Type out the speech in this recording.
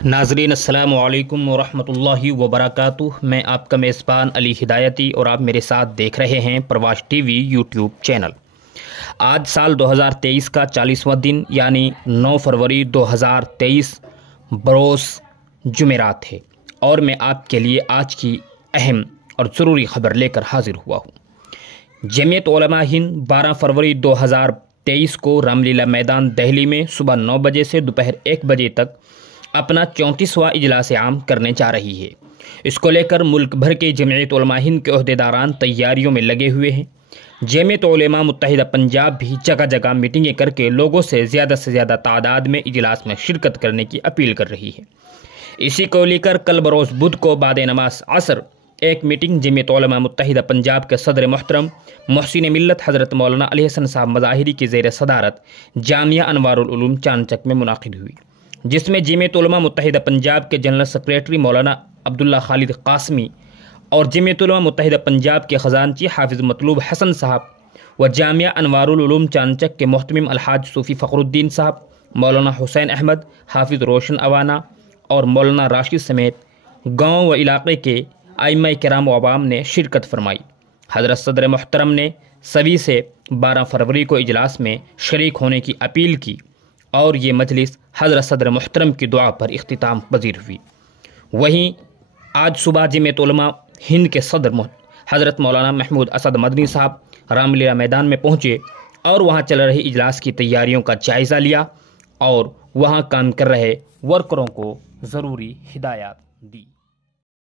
ناظرین السلام علیکم ورحمۃ اللہ وبرکاتہ۔ میں آپ کا میزبان علی ہدایتی اور آپ میرے ساتھ دیکھ رہے ہیں پرواز ٹی وی یوٹیوب چینل۔ آج سال 2023 کا 40واں دن یعنی 9 فروری 2023 بروز جمعرات ہے، اور میں آپ کے لیے آج کی اہم اور ضروری خبر لے کر حاضر ہوا ہوں۔ جمعیت علماء ہند 12 فروری 2023 کو رام لیلا میدان دہلی میں صبح 9 بجے سے دوپہر 1 بجے تک اپنا 34واں اجلاس عام کرنے جا رہی ہے۔ اس کو لے کر ملک بھر کے جمعیت علماء ہند کے عہدیداران تیاریوں میں لگے ہوئے ہیں۔ جمعیت علماء متحدہ پنجاب بھی جگہ جگہ میٹنگیں کر کے لوگوں سے زیادہ تعداد میں اجلاس میں شرکت کرنے کی اپیل کر رہی ہے۔ اسی کو لے کر کل بروز بدھ کو بعد نماز عصر ایک میٹنگ جمعیت علماء متحدہ پنجاب کے صدر محترم محسن ملت حضرت مولانا علی حسن صاحب مظاہری کی زیر صدارت جامعہ انوار العلوم چانچک میں منعقد ہوئی، جس میں جمعیت علماء متحدہ پنجاب کے جنرل سیکریٹری مولانا عبداللہ خالد قاسمی اور جمعیت علماء متحدہ پنجاب کے خزانچی حافظ مطلوب حسن صاحب و جامعہ انوار العلوم چانچک کے محتمم الحاج صوفی فخر الدین صاحب، مولانا حسین احمد، حافظ روشن اوانا اور مولانا راشد سمیت گاؤں و علاقے کے ائمہ کرام و عوام نے شرکت فرمائی۔ حضرت صدر محترم نے سبھی سے 12 فروری کو اجلاس میں شریک ہونے کی اپیل کی، اور یہ مجلس حضرت صدر محترم کی دعا پر اختتام پذیر ہوئی۔ وہیں آج صبح جمعیت علماء ہند کے صدر حضرت مولانا محمود اسد مدنی صاحب رام لیلا میدان میں پہنچے اور وہاں چل رہے اجلاس کی تیاریوں کا جائزہ لیا اور وہاں کام کر رہے ورکروں کو ضروری ہدایات دی۔